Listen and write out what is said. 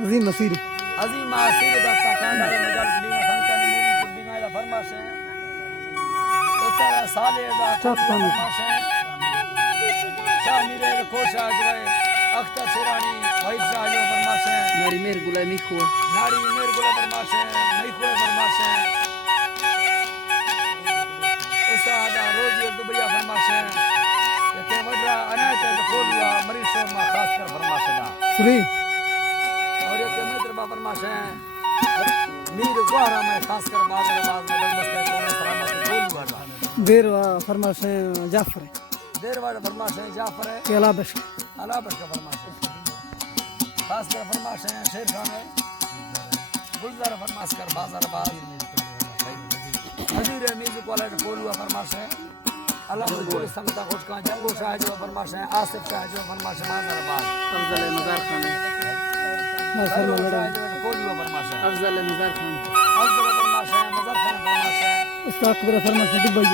अजीम नसीर अजीम आसिर दा साकांडा मजल दी संका ने मूवी को बिना दा फरमाश है उतारा साले दा फरमाश है शाह मीरे कोशा जवे अख्तर सिरानी भाई शाह जो फरमाश है नारी मेर गुलामी खो नारी मेर गुला फरमाश है मई को फरमाश है उस्ताद रोजी दुबैया फरमाश है के वडरा अनायत खोलवा मरीजों में खास कर फरमाश है सुरी और ये के मित्र बा फरमाश है मीर गोहरा में खास कर बाजार बाज में बस्ते कोने सलामत खोलवा देर फरमाश जाफर देर वाला फरमाश है जाफर है के अलाबश अलाबश का फरमाश है खास कर फरमाश है शेर खान है गुलजार फरमाश कर बाजार बाज हजूर म्यूजिक वाला खोलवा फरमाश है अल्लाह को समता खुश का जंगो शाह जो फरमाश है आसिफ शाह जो फरमाश है बाजार बाज अफजल मजार खान शाह जो खोलवा फरमाश है अफजल मजार खान अफजल फरमाश है मजर खान फरमाश है उस्ताद अकबर फरमाश दुबई